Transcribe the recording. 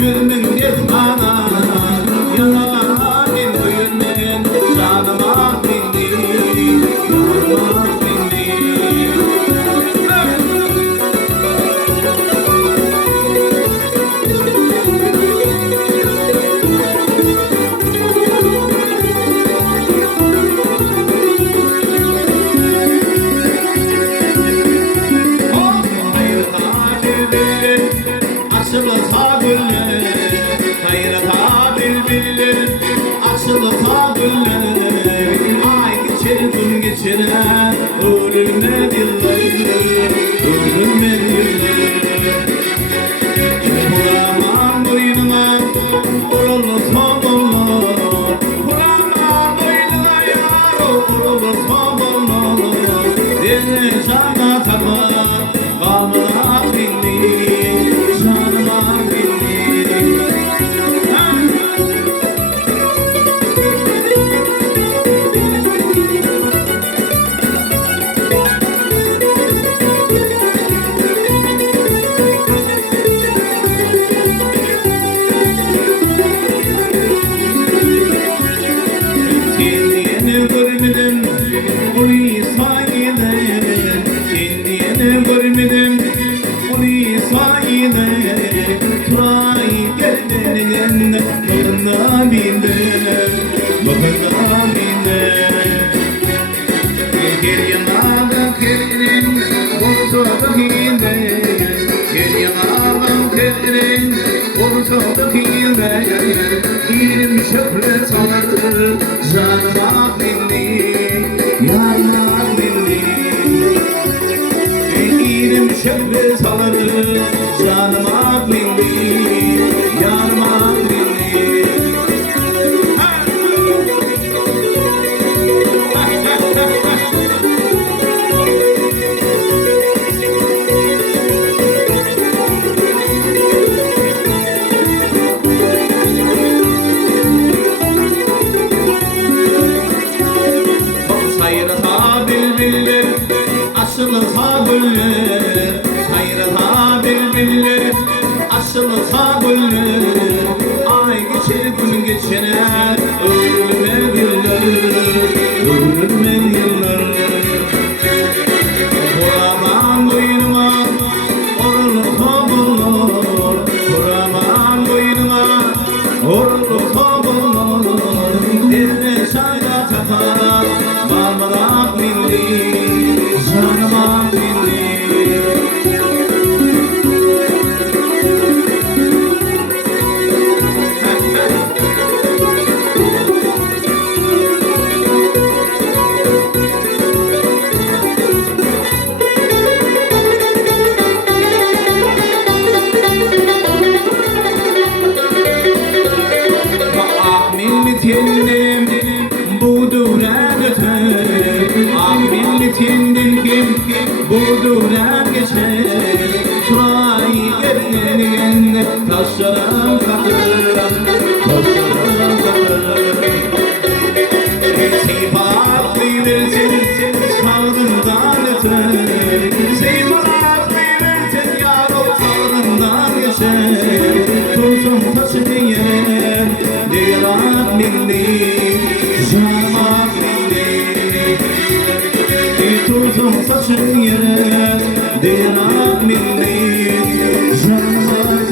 yüzümün gezmana yaramin düğünün canıma bindi yanıma bindi. Açılsa güller, hayırata bülbüller, açılsa güller, ay geçer gün geçer, ölürme diller, ölürme diller. Kuramam boynuma, oralı sabırlar, kuramam boynuma yar, oralı sabırlar, dene cana tabar, kalmana bildi. Görmedim, onu sayede. Kendini görmedim, onu sayede. Turayı geldiğinde, bakında binde, bakında binde. Gel yanardan gelin, ortada hile. Gel yanardan gelin, ortada hile. İlim şöhre sanatır, canıma bindi, yanıma bindi. İlim şöhre sanatır, canıma bindi, yanıma bindi. Açılsa güller, hayrata bülbüller, açılsa güller, ay geçer gün geçer, ölüme yıllar, ölüme yıllar. Kuramam boynuma, oralı sabırlar, kuramam boynuma, oralı sabırlar, derne çayda çatar, marmara milli. Canıma bindi. Ah milletindim budur elbette. Ah milletindim kim budur geçer. Turayı geldiğinde taşlarım kalır, taşlarım kalır. Seyfat versin sağlığından öter, seyfat versin yar o sağlığından geçer. Tuzum taşı diyen diran bindi, canıma bindi. Tuzum taşı yere diran bindi, canıma